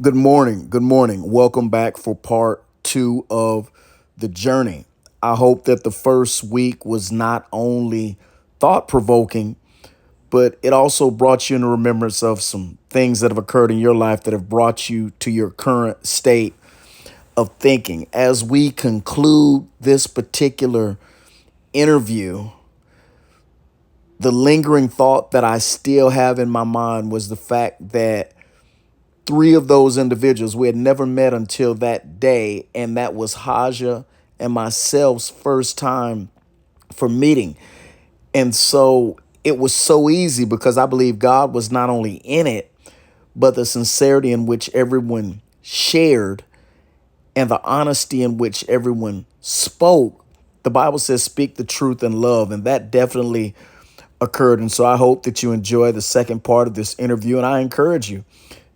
Good morning. Good morning. Welcome back for part two of the journey. I hope that the first week was not only thought provoking, but it also brought you into remembrance of some things that have occurred in your life that have brought you to your current state of thinking. As we conclude this particular interview, the lingering thought that I still have in my mind was the fact that three of those individuals we had never met until that day, and that was Haja and myself's first time for meeting. And so it was so easy because I believe God was not only in it, but the sincerity in which everyone shared and the honesty in which everyone spoke. The Bible says, speak the truth in love, and that definitely occurred. And so I hope that you enjoy the second part of this interview, and I encourage you,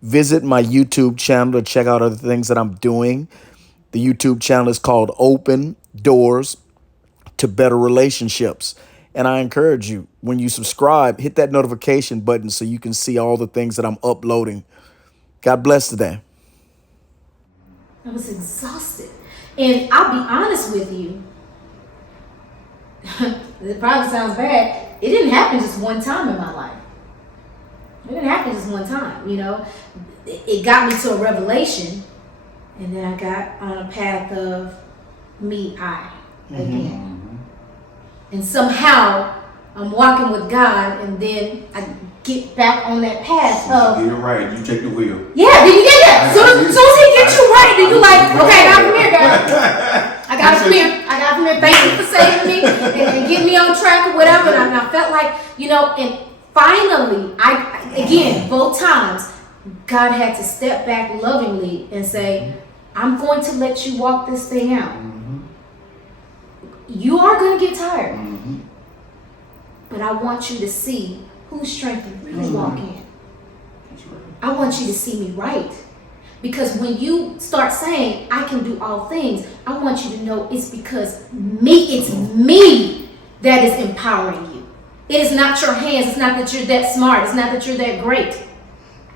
visit my YouTube channel to check out other things that I'm doing. The YouTube channel is called Open Doors to Better Relationships. And I encourage you, when you subscribe, hit that notification button so you can see all the things that I'm uploading. God bless today. I was exhausted. And I'll be honest with you, it probably sounds bad. It didn't happen just one time in my life. It didn't happen just one time, you know. It got me to a revelation, and then I got on a path of me, I, again. And somehow I'm walking with God, and then I get back on that path of. Get it right. You take the wheel. Yeah, then you get that. Soon as he gets you right, then you like, okay, I got from here, God. I got it from here. I got it from here. Thank you for saving me and getting me on track or whatever. And I felt like, and finally, again, both times, God had to step back lovingly and say, I'm going to let you walk this thing out. You are going to get tired. But I want you to see whose strength you really walk in. I want you to see me right. Because when you start saying, I can do all things, I want you to know it's because it's me that is empowering you. It is not your hands. It's not that you're that smart. It's not that you're that great.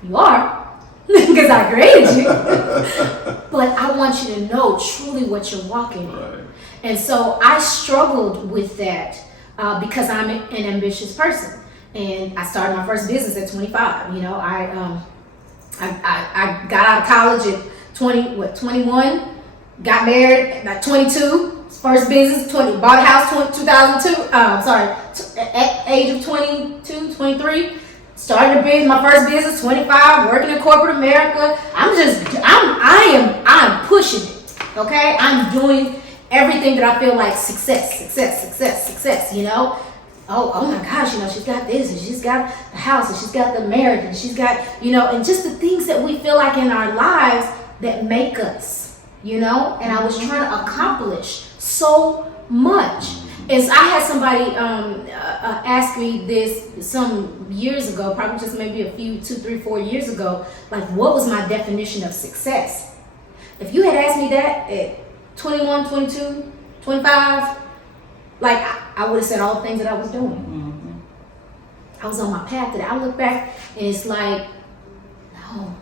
You are, because I created you. But I want you to know truly what you're walking in. Right. And so I struggled with that because I'm an ambitious person. And I started my first business at 25. I got out of college at 21, got married at 22, first business, bought a house 2002, at age of 22, 23, started a business, my first business, 25, working in corporate America. I am pushing it, okay? I'm doing everything that I feel like success, Oh my gosh, she's got this, and she's got the house, and she's got the marriage, and she's got, and just the things that we feel like in our lives that make us, and I was trying to accomplish so much. As I had somebody ask me this some years ago, probably just maybe 2, 3, 4 years ago, like, what was my definition of success? If you had asked me that at 21, 22, 25, like, I would have said all the things that I was doing. I was on my path to that. I look back and it's like, no,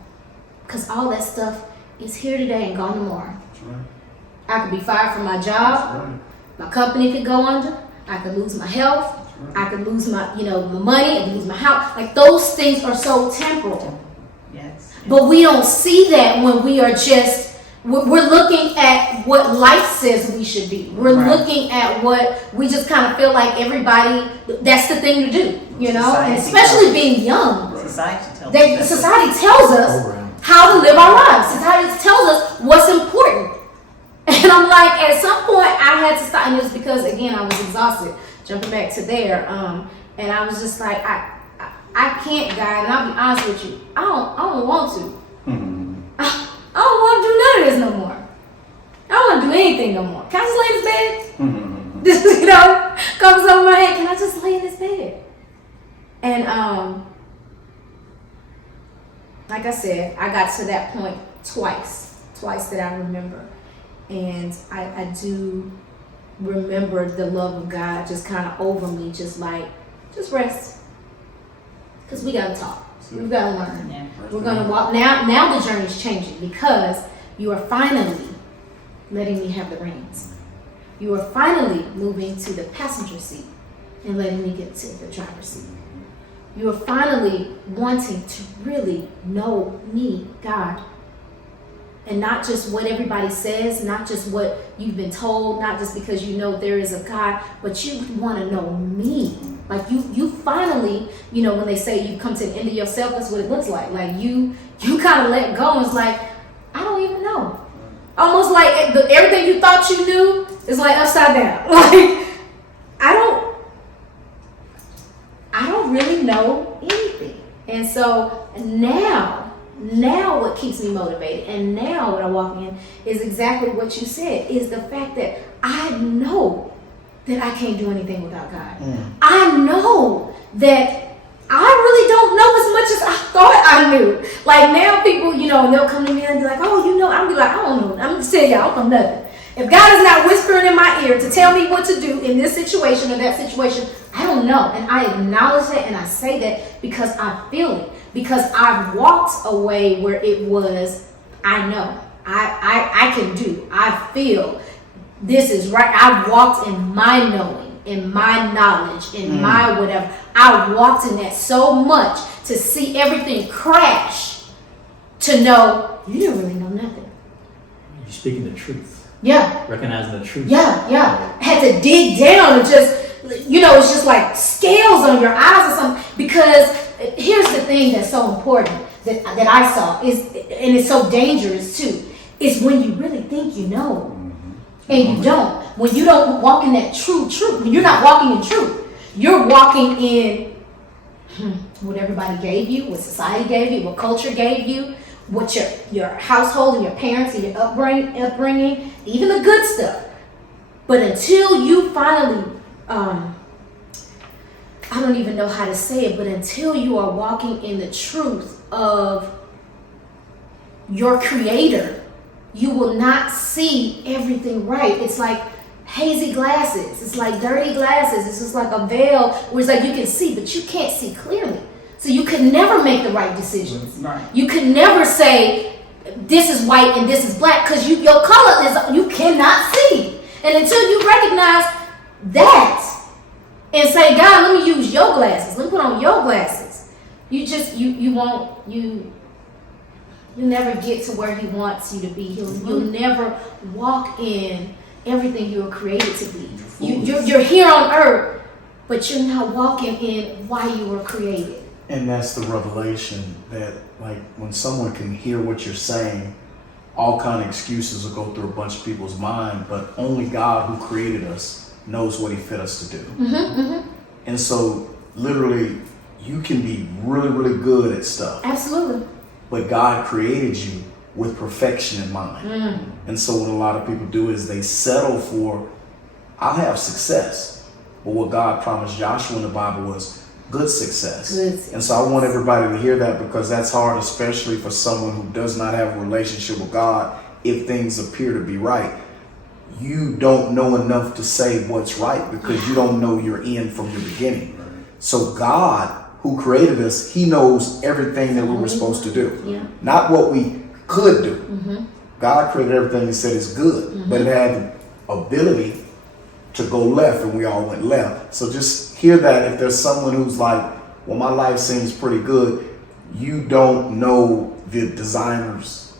because all that stuff is here today and gone tomorrow. That's right. I could be fired from my job. That's right. My company could go under. I could lose my health. Right. I could lose my, my money. I could lose my house. Like, those things are so temporal. Yes. But we don't see that when we are we're looking at what life says we should be. We're looking at what we just kind of feel like everybody, that's the thing to do, and especially being young. Society tells us how to live our lives. Society tells us what's important. And I'm like, at some point I had to stop, and it was because, again, I was exhausted, jumping back to there, and I was just like, I can't, God, and I'll be honest with you, I don't want to. I don't want to do none of this no more. I don't want to do anything no more. Can I just lay in this bed? Just, comes over my head. Can I just lay in this bed? And like I said, I got to that point twice that I remember. And I do remember the love of God just kind of over me, just rest. Because we got to talk. We've got to learn. Yeah. We're going to walk. Now the journey is changing because you are finally letting me have the reins. You are finally moving to the passenger seat and letting me get to the driver's seat. You are finally wanting to really know me, God. And not just what everybody says, not just what you've been told, not just because you know there is a God, but you want to know me. Like you finally, when they say you come to the end of yourself, that's what it looks like. Like you kind of let go and it's like, I don't even know. Almost like everything you thought you knew is like upside down. Like, I don't really know anything. And so now what keeps me motivated and now what I walk in is exactly what you said, is the fact that I know that I can't do anything without God. I know that I really don't know as much as I thought I knew. Like now people, and they'll come to me and be like, oh, I'll be like, I don't know. I'm just telling y'all, I don't know nothing. If God is not whispering in my ear to tell me what to do in this situation or that situation, I don't know. And I acknowledge that and I say that because I feel it. Because I've walked away where it was, I know, I can do, I feel this is right. I've walked in my knowing, in my knowledge, in my whatever. I walked in that so much to see everything crash, to know you didn't really know nothing. You're speaking the truth. Yeah. Recognizing the truth. Yeah. Had to dig down and just, it's just like scales on your eyes or something. Because here's the thing that's so important that I saw is, and it's so dangerous too, is when you really think you know. And you don't. When you don't walk in that truth, when you're not walking in truth, you're walking in what everybody gave you, what society gave you, what culture gave you, what your household and your parents and your upbringing, even the good stuff. But until you finally, I don't even know how to say it, but until you are walking in the truth of your Creator, you will not see everything right. It's like hazy glasses. It's like dirty glasses. It's just like a veil where it's like you can see, but you can't see clearly. So you could never make the right decisions. Right. You could never say this is white and this is black because your color is, you cannot see. And until you recognize that and say, God, let me use your glasses. Let me put on your glasses. You just, you'll never get to where He wants you to be. You'll never walk in everything you were created to be. You're here on earth, but you're not walking in why you were created. And that's the revelation that, like, when someone can hear what you're saying, all kind of excuses will go through a bunch of people's mind, but only God who created us knows what He fit us to do. And so, literally, you can be really, really good at stuff. Absolutely. But God created you with perfection in mind. And so what a lot of people do is they settle for, I'll have success. But what God promised Joshua in the Bible was good success. And so I want everybody to hear that, because that's hard, especially for someone who does not have a relationship with God. If things appear to be right, you don't know enough to say what's right because you don't know your end from your beginning. So God, who created us, He knows everything that we were supposed to do. Not what we could do. God created everything He said is good, but it had the ability to go left, and we all went left. So just hear that. If there's someone who's like, well, my life seems pretty good, you don't know the designer's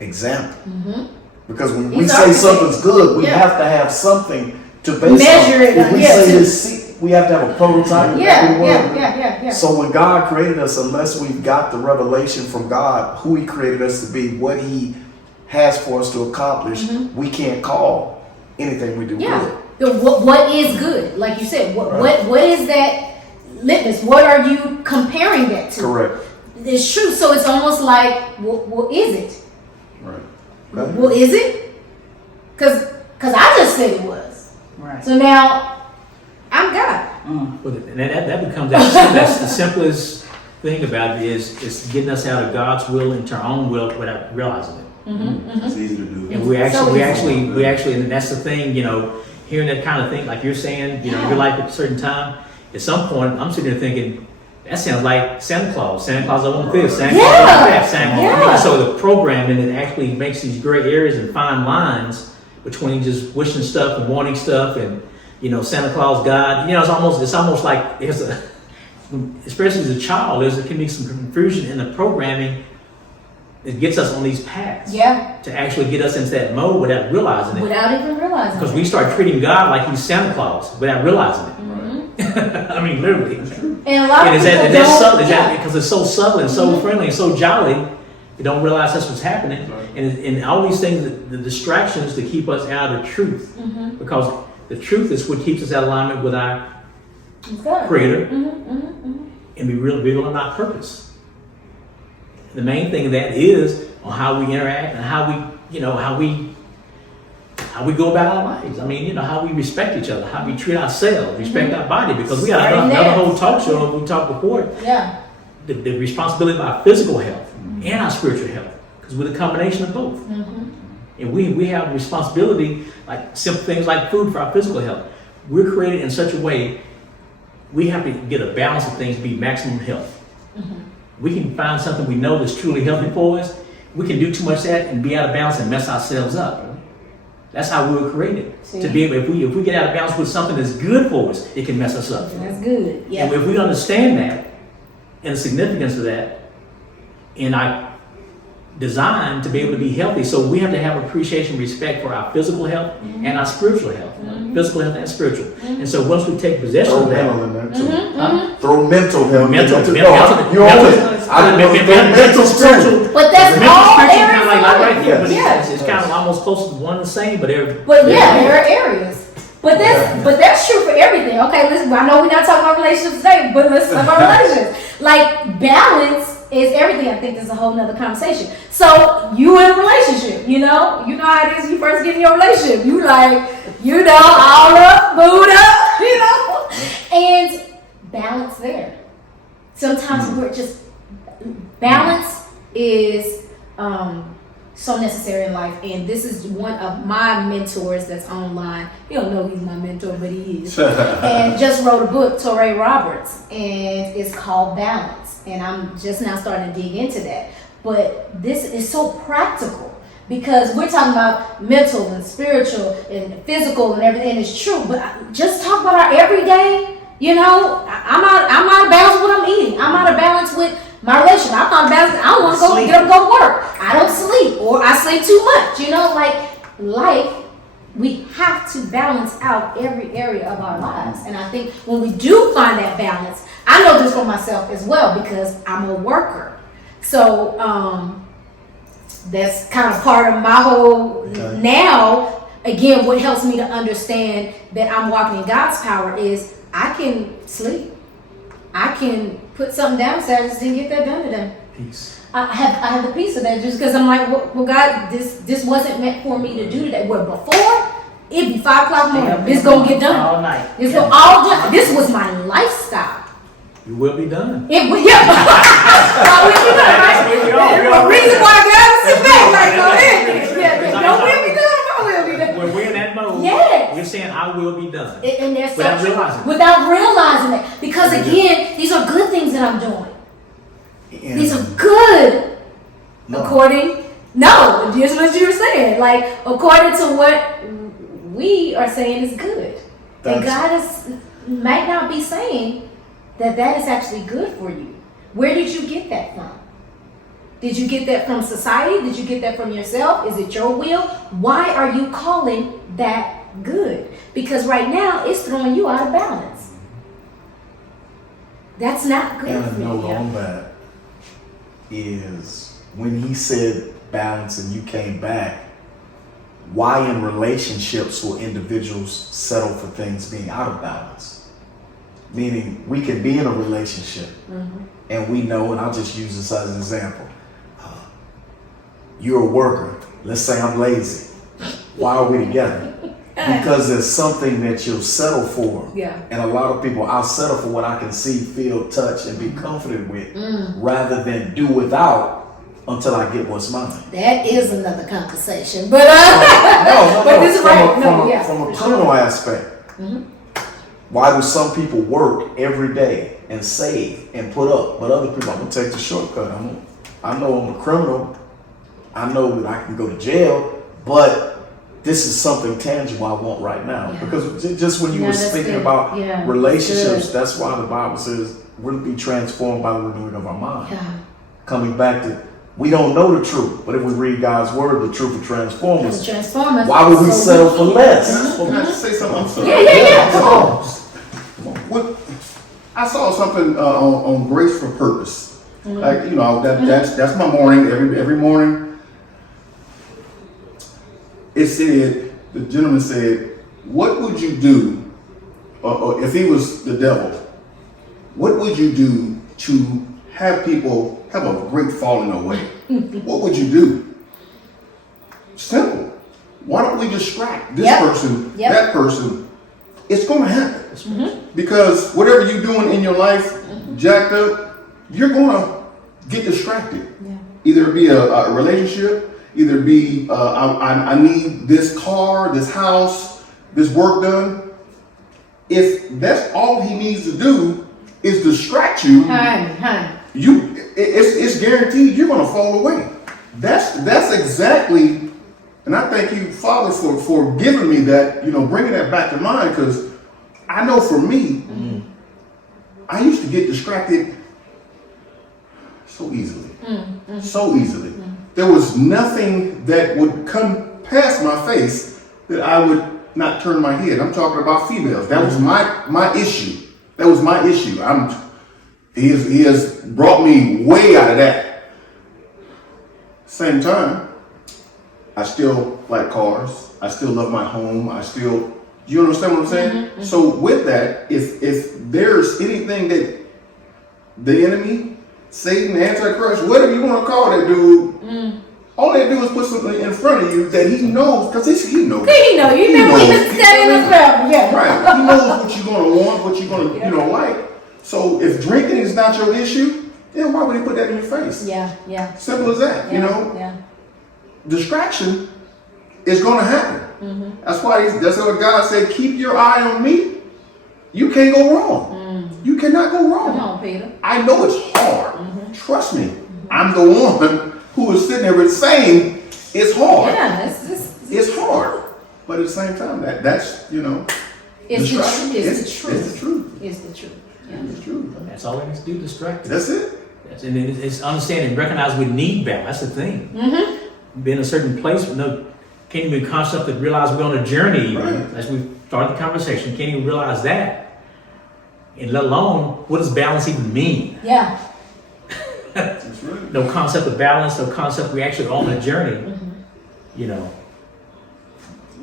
example. Because when we say something's good, we have to have something to base measure it. If we say this, we have to have a prototype. Yeah. So when God created us, unless we've got the revelation from God, who He created us to be, what He has for us to accomplish, we can't call anything we do good. What is good? Like you said, what is that litmus? What are you comparing that to? Correct. It's true. So it's almost like, what is it? Right. Okay. Well, is it? Because I just said it was. Right. So now I'm God. Well, that becomes that's the simplest thing about it is getting us out of God's will into our own will without realizing it. It's easy to do. And we actually, and that's the thing, hearing that kind of thing, like you're saying, your life at a certain time. At some point, I'm sitting there thinking, that sounds like Santa Claus. Santa Claus, I want this. Santa Claus, I want that. Santa Claus. Yeah. So the programming, it actually makes these gray areas and fine lines between just wishing stuff and wanting stuff, and Santa Claus, God. It's almost like there's a, especially as a child, there can be some confusion in the programming. It gets us on these paths. Yeah. To actually get us into that mode without realizing it. Without even realizing it. Because we start treating God like he's Santa Claus without realizing it. Mm-hmm. I mean, literally. And a lot of people is don't. that subtle? Is that because it's so subtle and so friendly and so jolly, you don't realize that's what's happening. And all these things, the distractions to keep us out of truth. Mm-hmm. Because the truth is what keeps us out of alignment with our Good. Creator. Mm-hmm, mm-hmm, mm-hmm. And be real on our purpose. The main thing of that is on how we interact and how we go about our lives. I mean, how we respect each other, how we treat ourselves, respect our body, because we got another whole talk show we talked before. Yeah. The responsibility of our physical health and our spiritual health, because we're the combination of both. Mm-hmm. And we have responsibility, like simple things like food for our physical health. We're created in such a way we have to get a balance of things, be maximum health. Mm-hmm. We can find something we know that's truly healthy for us. We can do too much of that and be out of balance and mess ourselves up. That's how we were created. See? To be able, if we get out of balance with something that's good for us, it can mess us up. That's good. Yeah. And if we understand that and the significance of that in our design to be able to be healthy, so we have to have appreciation, respect for our physical health and our spiritual health. Physical health and spiritual. And so once we take possession Throw of that, mental in there too. Throw mental health. Mental mental spiritual. But that's Mental, all spiritual, areas kind of like of right life. here, but Yeah. it's kind of almost close to one and the same, but they're. But yeah, there are areas. But that's true for everything. Okay, listen, I know we're not talking about relationships today, but let's talk about relationships. Like balance is everything. I think there's a whole nother conversation. So you in a relationship, you know how it is. You first get in your relationship, you like, all up, booed up, and balance there. Sometimes we're just balance is so necessary in life, and this is one of my mentors that's online. You don't know he's my mentor, but he is. And just wrote a book, Torrey Roberts, and it's called Balance. And I'm just now starting to dig into that. But this is so practical because we're talking about mental and spiritual and physical and everything. And it's true, but just talk about our everyday. I'm out of balance with what I'm eating. I'm out of balance with my relationship. I'm out of balance. I don't want to go get up and go to work. I don't sleep, or I sleep too much. Like life, we have to balance out every area of our lives. And I think when we do find that balance, I know this for myself as well because I'm a worker. So that's kind of part of my whole now. Again, what helps me to understand that I'm walking in God's power is I can sleep. I can put something down, so I just didn't get that done today. Peace. I have the peace of that just because I'm like, well, God, this wasn't meant for me to do today. Where before, it'd be 5 o'clock in the morning. This gonna get done. All night. This all done. This was my lifestyle. You will be done. It will, yeah. I will be done, right? There's a reason why I gotta sit back like, go ahead. Yeah, don't will be done. I will be done. When we're in that mode, Yes. we're saying, I will be done. And there's Without realizing it. Without realizing it. Because again, these are good things that I'm doing. These are good. According, just what you were saying. Like, according to what we are saying is good. And God might not be saying that is actually good for you. Where did you get that from? Did you get that from society? Did you get that from yourself? Is it your will? Why are you calling that good? Because right now it's throwing you out of balance. That's not good for And a note you. on that is when he said balance and you came back, why in relationships will individuals settle for things being out of balance? Meaning we can be in a relationship and we know, and I'll just use this as an example. You're a worker. Let's say I'm lazy. Why are we together? Because there's something that you'll settle for. Yeah. And a lot of people, I'll settle for what I can see, feel, touch, and be comforted with rather than do without until I get what's mine. That is another conversation. But No. but this is right. From a carnal aspect. Why do some people work every day and save and put up. But other people, I'm gonna take the shortcut. I know I'm a criminal. I know that I can go to jail, but this is something tangible I want right now. Yeah. Because just when you were speaking about relationships, that's why the Bible says we're to be transformed by the renewing of our mind. Yeah. Coming back to, we don't know the truth, but if we read God's word, the truth will transform us. Why would we settle for less? Can I just say something? I'm sorry. Yeah. Come on. What, I saw something on Grace for Purpose. Like, you know, that's my morning, every morning. It said, the gentleman said, what would you do, or if he was the devil, what would you do to have people have a great falling away? What would you do? Simple. Why don't we distract this person, that person? It's going to happen. Because whatever you're doing in your life, jacked up, you're going to get distracted. Yeah. Either it be a relationship, either be I need this car, this house, this work done. If that's all he needs to do is distract you, it's guaranteed you're going to fall away. That's exactly, and I thank you, Father, for giving me that, you know, bringing that back to mind, because I know for me, I used to get distracted so easily. So easily. There was nothing that would come past my face that I would not turn my head. I'm talking about females. That was my issue. That was my issue. He has brought me way out of that. Same time, I still like cars. I still love my home. You understand what I'm saying? So with that, if there's anything that the enemy, Satan, Antichrist, whatever you want to call that dude, all they do is put something in front of you that he knows, because he knows. He knows. You know what he's standing in front of. Yeah. Right. He knows what you're going to want, what you're going to, like. So if drinking is not your issue, then why would he put that in your face? Yeah. Simple as that, you know? Yeah. Distraction is going to happen. That's what God said, keep your eye on me. You can't go wrong. You cannot go wrong. Come on, Peter. I know it's hard. Trust me. I'm the one who is sitting there saying it's hard. Yeah, it's hard. But at the same time, that's, you know, it's the truth. It's the truth. It's the truth. Yeah. It's true. That's all we need to do, distract us. That's it. And it's understanding, recognize we need balance. That's the thing. Be in a certain place, can't even constantly realize we're on a journey. Right. As we started the conversation, can't even realize that. And let alone, what does balance even mean? Yeah. That's right. No concept of balance, no concept we actually on a journey. You know.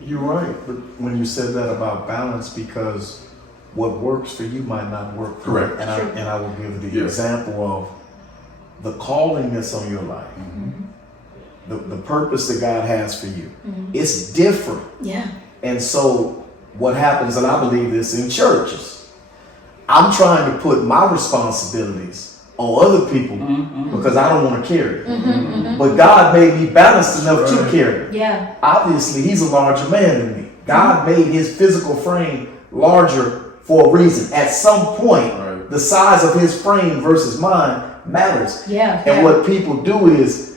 You're right, but when you said that about balance, because what works for you might not work for Correct. me. And I will give the example of the calling that's on your life. The purpose that God has for you. It's different. Yeah. And so what happens, and I believe this in churches, I'm trying to put my responsibilities on other people because I don't want to carry it. But God made me balanced enough to carry it. Yeah. Obviously, he's a larger man than me. God made his physical frame larger for a reason. At some point, the size of his frame versus mine matters. Yeah. And what people do is,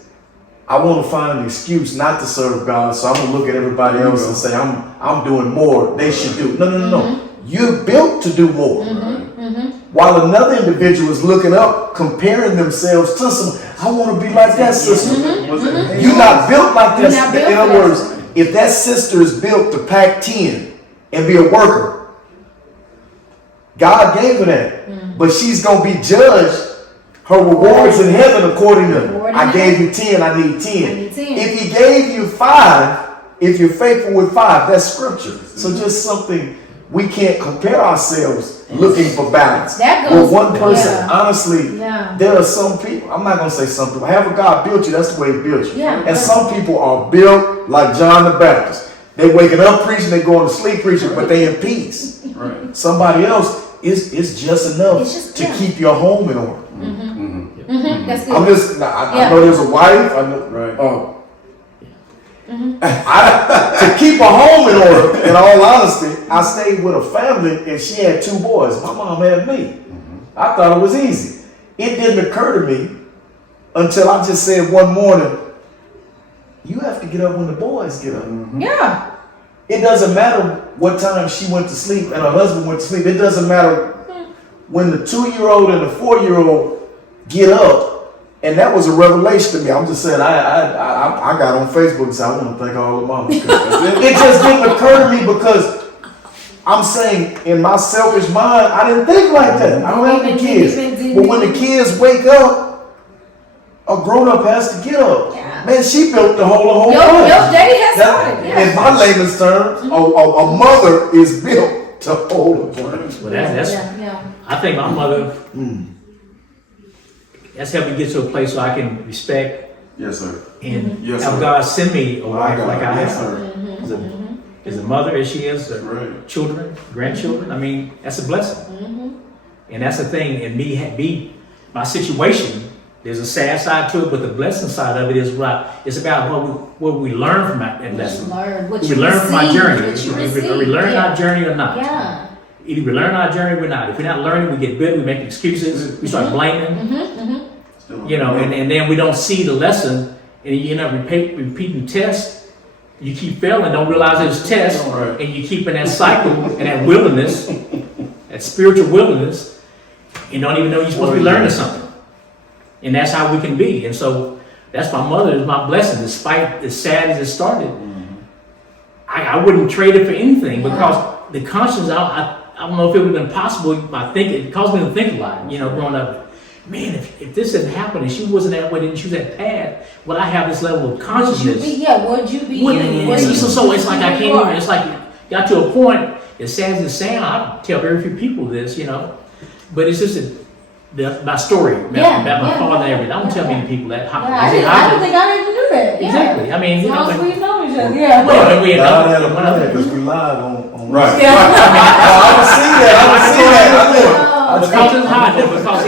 I want to find an excuse not to serve God, so I'm gonna look at everybody else and say I'm doing more. They should do. No. You're built to do more. While another individual is looking up, comparing themselves to someone. I want to be like that sister. You're not built like that. In other words, if that sister is built to pack 10 and be a worker, God gave her that, but she's gonna be judged. Her rewards in heaven according to, I gave you 10, I need 10. If he gave you 5, if you're faithful with 5, that's scripture. So just something, we can't compare ourselves looking for balance. With one person, honestly, there are some people, I'm not going to say some people, however God built you, that's the way he built you. And some people are built like John the Baptist. They waking up preaching, they going to sleep preaching, but they in peace. Somebody else, it's just enough to keep your home in order. That's good. I'm just, I know there's a wife. I know, to keep a home in order, in all honesty, I stayed with a family and she had 2 boys. My mom had me. I thought it was easy. It didn't occur to me until I just said one morning, you have to get up when the boys get up. Yeah. It doesn't matter what time she went to sleep and her husband went to sleep. It doesn't matter when the 2-year-old and the 4-year-old get up. And that was a revelation to me. I'm just saying, I got on Facebook and said, I want to thank all the mamas. It just didn't occur to me because I'm saying in my selfish mind, I didn't think like that. I don't have any kids. But when the kids wake up, a grown-up has to get up. Yeah. Man, she built the whole Your daddy has started. In my layman's terms, a mother is built to hold a brain. Well, that's I think my mother, that's helped me get to a place where I can respect Yes, sir. and Yes, have sir. God send me a wife God. like I Yes, have. sir. As a mother, as she is, Right. children, grandchildren. I mean, that's a blessing. And that's the thing. And me, my situation, there's a sad side to it, but the blessing side of it is it's about what we learn from that lesson. What We you learn from our receive, journey. what you Are we receive. learning our journey or not? Yeah. Either we learn our journey or we're not. If we're not learning, we get bitter, we make excuses, we start blaming, you know, and then we don't see the lesson, and you end up repeating tests. You keep failing, don't realize it's tests, and you keep in that cycle and that wilderness, that spiritual wilderness, and don't even know you're supposed to be learning something. And that's how we can be. And so that's my mother, is my blessing, despite as sad as it started. I wouldn't trade it for anything because the conscience, I don't know if it would have been possible. It caused me to think a lot, you know, growing up. Man, if this didn't happen and she wasn't that way and she was that path, would I have this level of consciousnness? Would you be? So it's like I can't even, it's like got to a point, as sad as it sounds, I tell very few people this, you know, but it's just my story about my father and everything. I don't tell many people that. I don't think I even knew that. Exactly. I mean, you know, we know each other. Yeah. Well, we Because we lied on Right. Yeah. I would see that. Because it's Hodger, because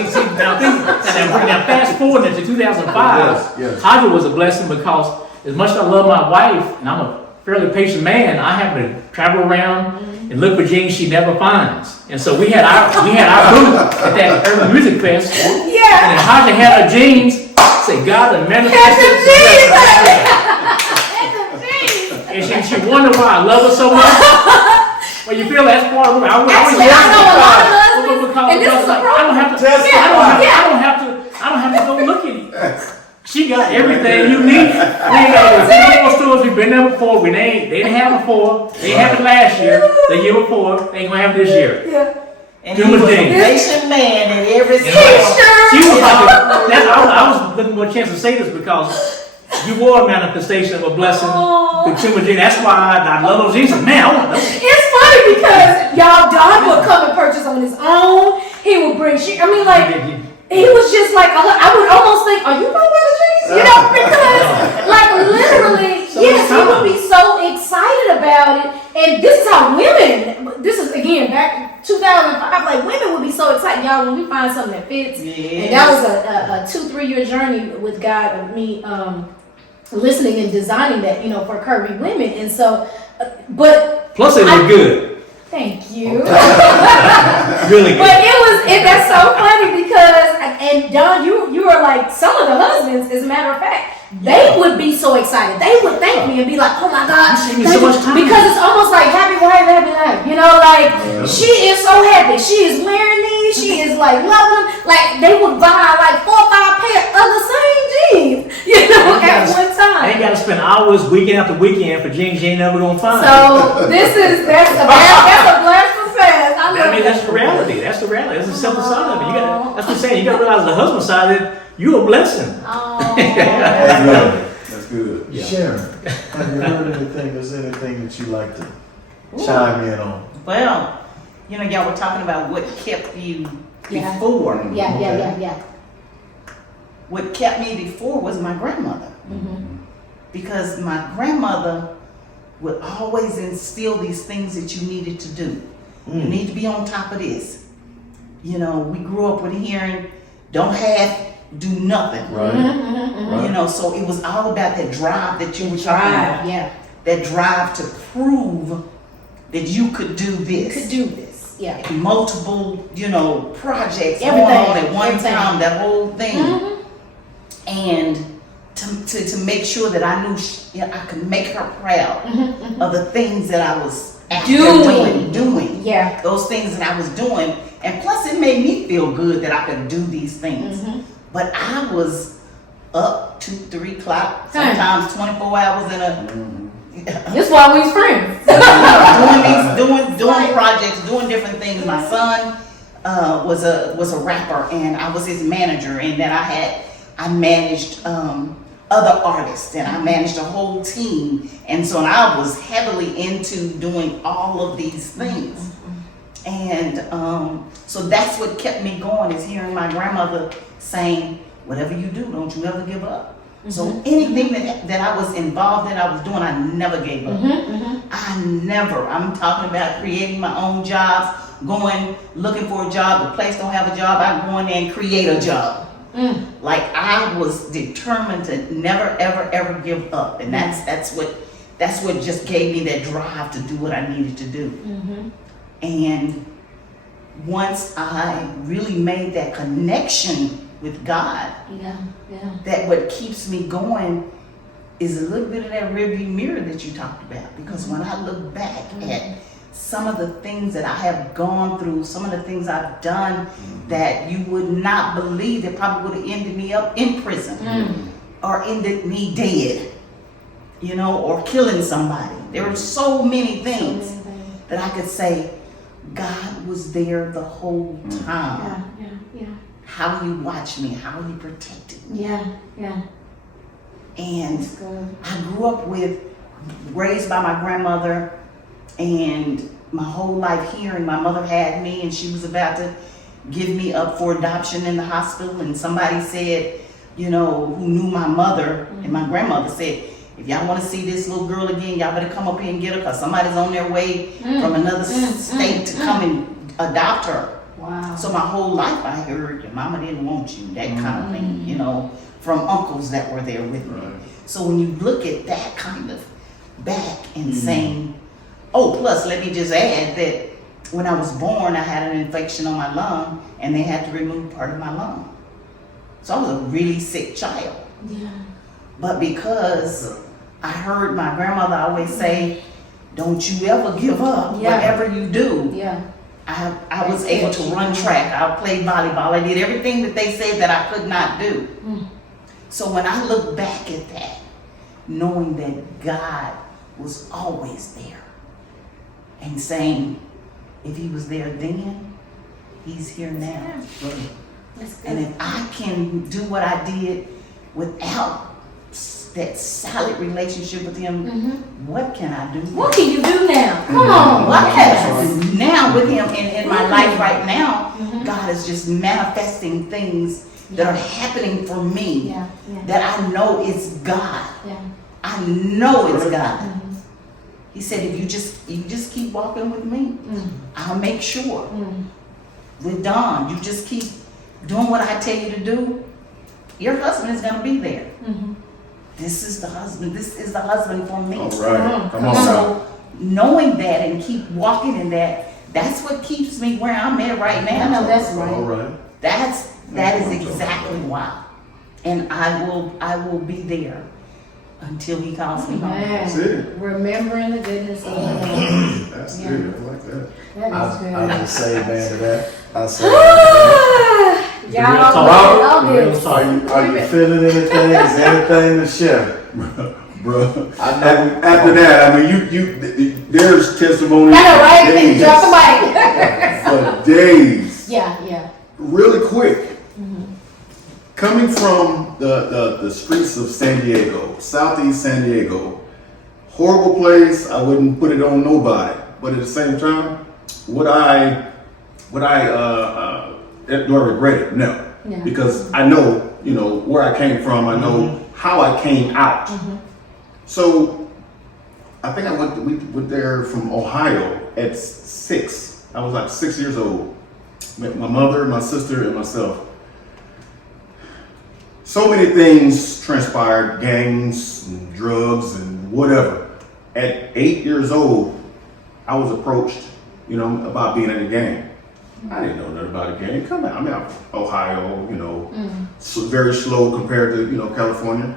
now fast forward into 2005, Yes. Hodger was a blessing because as much as I love my wife, and I'm a fairly patient man, I happen to travel around and look for jeans she never finds. And so we had our booth at that urban music fest, and Hodger had her jeans, say God had manifested. And she wondered why I love her so much. Well, you feel that's part of it. Actually, I know a lot of husbands, and this is a problem. I don't have to go look at it. She got everything you need. We ain't got to go to more stores. We've been there before. They didn't have it before. They didn't have it last year. The year before. They ain't gonna have it this year. And he was a patient man at every store. She was like I was looking for a chance to say this because you were a manifestation of a blessing through Tim Jean. That's why I love those jeans. Man, I want those. It's funny because y'all Don would come and purchase on his own. He would bring shit. I mean, like he was just like I would almost think, are you my wedding jeans? You know, because like literally, yes, he would be so excited about it. And this is how women. This is again back 2005. Like women would be so excited, y'all, when we find something that fits. And that was a 2-3 year journey with God and me. Listening and designing that, you know, for curvy women, and so, but plus they look good. Thank you. Really good. But that's so funny because, and Don, you are like some of the husbands. As a matter of fact, they would be so excited. They would thank me and be like, "Oh my God, you me so much time." Because it's almost like happy wife, happy life. You know, like she is so happy. She is wearing these. She is like loving them. Like they would buy like 4 or 5 pair of the same jeans. You know, at one time. I ain't got to spend hours weekend after weekend for jeans you ain't never gonna find. So that's a blast from fast. I mean, that's the reality. That's the reality. That's the simple side of it. That's what I'm saying. You got to realize the husband side of it. You're a blessing. That's good. Yeah. Sharon, have you heard anything? Is there anything that you like to chime in on? Well, you know, y'all were talking about what kept you before. Yeah. What kept me before was my grandmother. Because my grandmother would always instill these things that you needed to do. You need to be on top of this. You know, we grew up with hearing, don't do nothing. Right. You know, so it was all about that drive that you were talking about. Yeah. That drive to prove that you could do this. You could do this. Yeah. multiple, projects Everything, going on at one everything. time, that whole thing. Mhm. And to make sure that I knew I could make her proud of the things that I was out there doing. Yeah. Those things that I was doing. And plus it made me feel good that I could do these things. But I was up 2, 3 o'clock, sometimes 24 hours in a That's why we was friends. doing projects, doing different things. My son was a rapper, and I was his manager, and then I managed other artists, and I managed a whole team, and so I was heavily into doing all of these things. And so that's what kept me going, is hearing my grandmother saying, whatever you do, don't you ever give up. So anything that I was involved in, I was doing, I never gave up. I'm talking about creating my own jobs, going, looking for a job, the place don't have a job, I go in there and create a job. Like I was determined to never, ever, ever give up. And that's what just gave me that drive to do what I needed to do. And once I really made that connection with God, that what keeps me going is a little bit of that rearview mirror that you talked about. Because when I look back at some of the things that I have gone through, some of the things I've done that you would not believe, that probably would have ended me up in prison or ended me dead, or killing somebody. There were so many things that I could say, God was there the whole time. How he watched me, how he protected me. And I grew up raised by my grandmother, and my whole life hearing my mother had me, and she was about to give me up for adoption in the hospital, and somebody said, who knew my mother and my grandmother said, if y'all want to see this little girl again, y'all better come up here and get her, because somebody's on their way from another state to come and adopt her. Wow. So my whole life I heard, your mama didn't want you, that kind of thing, from uncles that were there with me. So when you look at that kind of back and saying, plus let me just add that when I was born, I had an infection on my lung, and they had to remove part of my lung. So I was a really sick child. But because I heard my grandmother always say, don't you ever give up, whatever you do. I was able to run track. I played volleyball. I did everything that they said that I could not do. So when I look back at that, knowing that God was always there and saying, if he was there then, he's here now. And if I can do what I did without that solid relationship with him, what can I do? What can you do now? Come on. What can I do now with him in my life right now? God is just manifesting things that are happening for me that I know it's God. I know it's God. He said, if you just keep walking with me, I'll make sure. With Dawn, you just keep doing what I tell you to do, your husband is going to be there. This is the husband. This is the husband for me. All right. Come on. So knowing that and keep walking in that, that's what keeps me where I'm at right now. I know that's right. All right. That is exactly why. And I will be there until he calls me home. That's it. Remembering the goodness of the Lord. That's it. I like that. That is good. I just say amen to that. I say Y'all, amen to that. Are you feeling anything? Is anything to share? Bro, I know. after that, I mean, you there's testimonies. I know, right? for And drop the mic. For days. Yeah. Really quick. Coming from the streets of San Diego, Southeast San Diego, horrible place. I wouldn't put it on nobody. But at the same time, do I regret it? No. Yeah. Because I know, where I came from. I know how I came out. So I think we went there from Ohio at 6. I was like 6 years old. Met my mother, my sister, and myself. So many things transpired, gangs and drugs and whatever. At 8 years old, I was approached you know, about being in the game. I didn't know nothing about the game. Come on, I mean, I'm Ohio, you know, so very slow compared to, you know, California.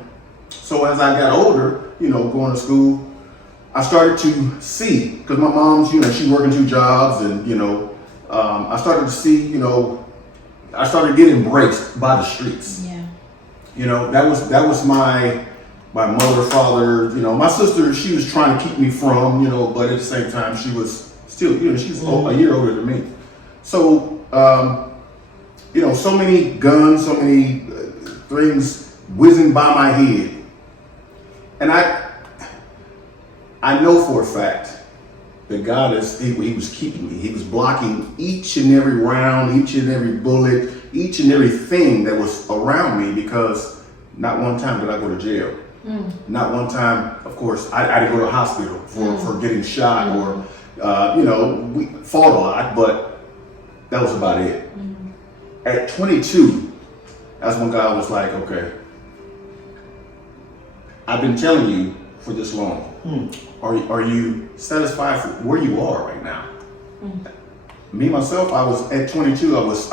So as I got older, you know, going to school, I started to see, because my mom's, you know, she working 2 jobs, and, you know, I started to see, you know, I started getting embraced by the streets. Yeah. You know, that was my mother, father, you know, my sister, she was trying to keep me from, you know, but at the same time, she was still, you know, she's a year older than me. So, you know, so many guns, so many things whizzing by my head. And I know for a fact that God he was keeping me. He was blocking each and every round, each and every bullet, each and everything that was around me, because not one time did I go to jail. Not one time, of course, I didn't go to the hospital for getting shot or, you know, we fought a lot, but that was about it. At 22, that's when God was like, okay, I've been telling you for this long. Are you satisfied for where you are right now? Me, myself, I was at 22, I was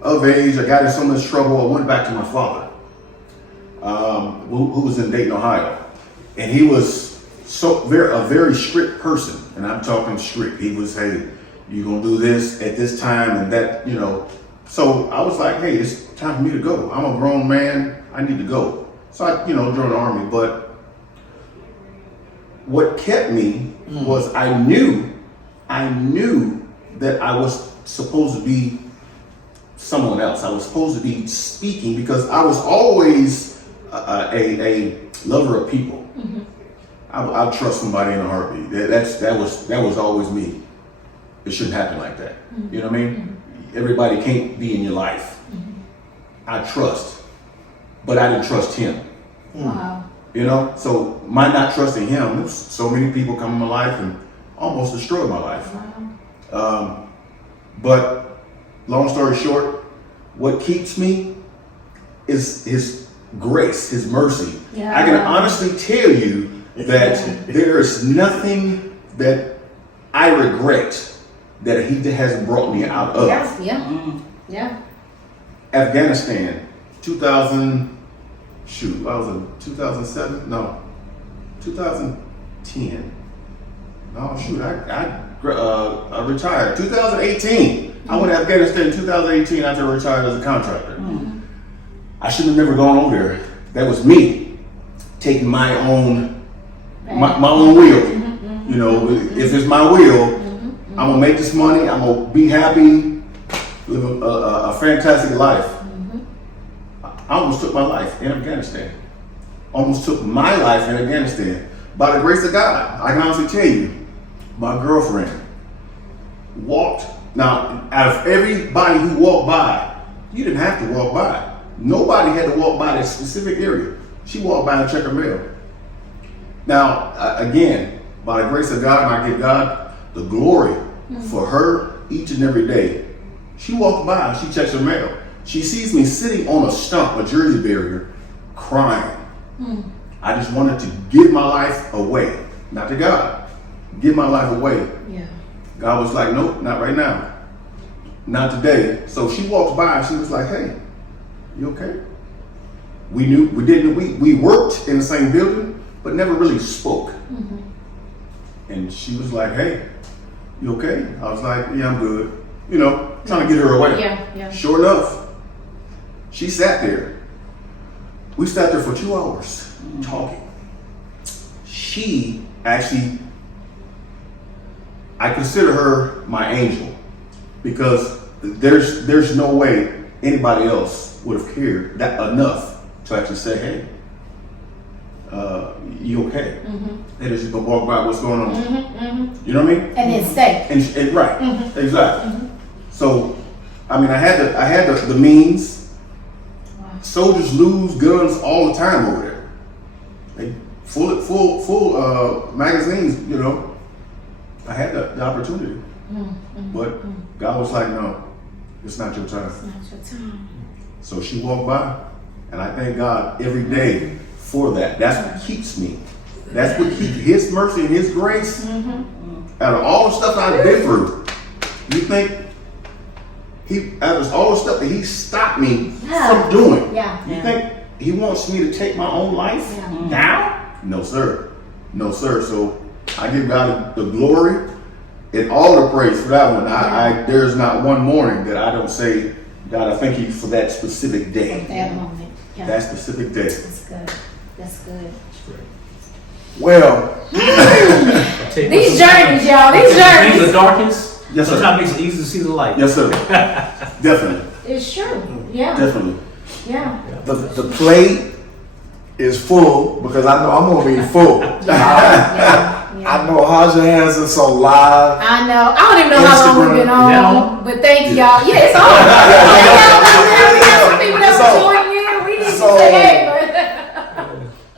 of age, I got in so much trouble, I went back to my father, who was in Dayton, Ohio. And he was a very strict person, and I'm talking strict. He was, hey, you're gonna do this at this time and that, you know. So I was like, hey, it's time for me to go. I'm a grown man, I need to go. So I, you know, joined the Army. But what kept me was I knew that I was supposed to be someone else. I was supposed to be speaking, because I was always a lover of people. I'll trust somebody in a heartbeat. That was always me. It shouldn't happen like that. You know what I mean? Everybody can't be in your life. I trust, but I didn't trust him. Wow. You know, so my not trusting him, so many people come in my life and almost destroyed my life. Wow. But long story short, what keeps me is his grace, his mercy. Yeah. I can honestly tell you that there is nothing that I regret that he has brought me out of. Yeah. Afghanistan, 2000, I was in 2007? No, 2010. No, I retired. 2018. I went to Afghanistan in 2018 after I retired as a contractor. I should have never gone over there. That was me taking my own will. You know, if it's my will, I'm gonna make this money. I'm gonna be happy, live a fantastic life. I almost took my life in Afghanistan. Almost took my life in Afghanistan. By the grace of God, I can honestly tell you, my girlfriend walked. Now, out of everybody who walked by, you didn't have to walk by. Nobody had to walk by that specific area. She walked by and checked her mail. Now, again, by the grace of God, and I give God the glory for her each and every day. She walked by and she checks her mail. She sees me sitting on a stump, a jersey barrier, crying. I just wanted to give my life away, not to God, give my life away. Yeah. God was like, nope, not right now, not today. So she walks by and she was like, hey, you okay? We worked in the same building, but never really spoke. And she was like, hey, you okay? I was like, yeah, I'm good. You know, trying to get her away. Yeah. Sure enough, she sat there. We sat there for 2 hours talking. She actually, I consider her my angel, because there's no way anybody else would have cared that enough to actually say, hey, you okay? They just gonna walk by, what's going on? You know what I mean? And then stay. And right, exactly. So, I mean, I had the means. Soldiers lose guns all the time over there. They full magazines, you know. I had the opportunity, but God was like, no, it's not your time. It's not your time. So she walked by, and I thank God every day for that. That's what keeps me. That's what keeps His mercy and His grace. out of all the stuff I've been through, you think out of all the stuff that he stopped me from doing, Yeah. you think he wants me to take my own life now? No, sir. No, sir. So I give God the glory and all the praise for that one. There's not one morning that I don't say, God, I thank you for that specific day. At that moment. Yeah. That specific day. That's good. That's good. Well, These journeys, y'all. These Things journeys. the darkness. Yes, sir. Sometimes makes it easy to see the light. Yes, sir. Definitely. It's true. Yeah. Definitely. Yeah. the plate is full because I know I'm gonna be full. I know Haja has us on live. I know. I don't even know how long we've been on, Yeah. but thank y'all. Yeah, it's on. We got some people that So- were joining in. We need to so- say hey.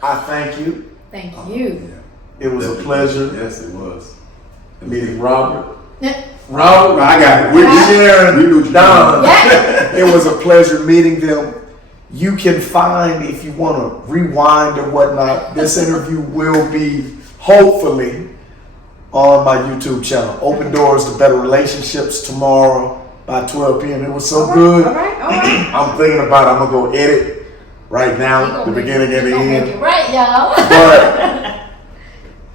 I thank you. Thank you. It was a pleasure Yes, it was. meeting Robert. Robert, I got it. We Sharon, we knew what you Don. Yeah. It was a pleasure meeting them. You can find, if you want to rewind or whatnot, this interview will be hopefully on my YouTube channel. Open Doors to Better Relationships tomorrow by 12 p.m. It was so good. All right. I'm thinking about I'm going to go edit right now, the beginning and the end. Right, y'all. But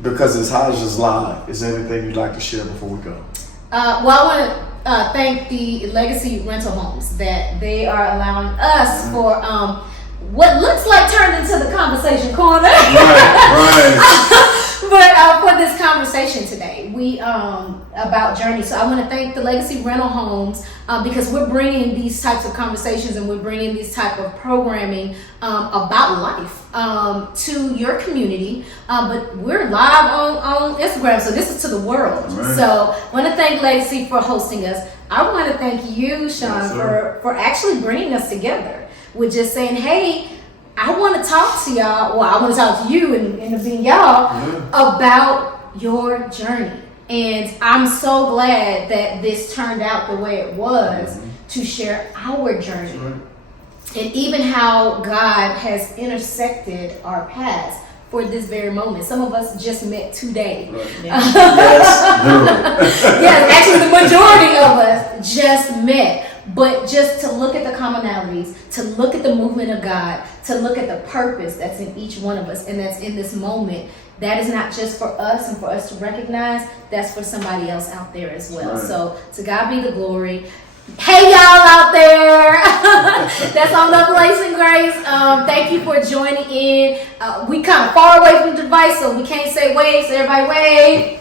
because it's Haja's live, is there anything you'd like to share before we go? Well, I want to thank the Legacy Rental Homes that they are allowing us for what looks like turned into the conversation corner. Right. But for this conversation today, we about journey. So I want to thank the Legacy Rental Homes because we're bringing these types of conversations and we're bringing these type of programming about life to your community. But we're live on Instagram, so this is to the world. Right. So I want to thank Legacy for hosting us. I want to thank you, Sean, Yes, sir. for actually bringing us together with just saying, hey, I want to talk to y'all. Well, I want to talk to you and being y'all about your journey. And I'm so glad that this turned out the way it was to share our journey. And even how God has intersected our paths for this very moment. Some of us just met today. Yes. Yes, actually the majority of us just met. But just to look at the commonalities, to look at the movement of God, to look at the purpose that's in each one of us and that's in this moment, that is not just for us and for us to recognize, that's for somebody else out there as well. Right. So to God be the glory. Hey y'all out there, that's on the Place and Grace. Thank you for joining in. We kind of far away from the device, so we can't say wave, so everybody wave.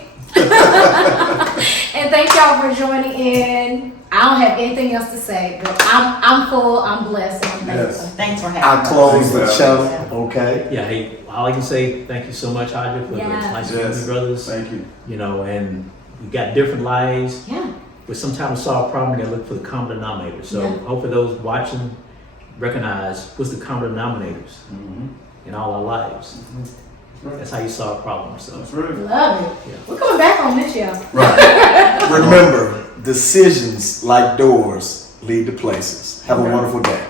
And thank y'all for joining in. I don't have anything else to say, but I'm full, I'm blessed, and I'm thankful. Yes. Thanks for having I us. close the channel, okay? Yeah, hey, all I can say, thank you so much, Haja, for the nice meeting you, brothers. Thank you. You know, and we got different lives. Yeah. But sometimes to solve a problem, you gotta look for the common denominator. So Yeah. hopefully those watching recognize what's the common denominators in all our lives. That's how you solve problems. So That's right. Love it. Yeah. We're coming back on this, y'all. Remember, decisions like doors lead to places. Have a wonderful day.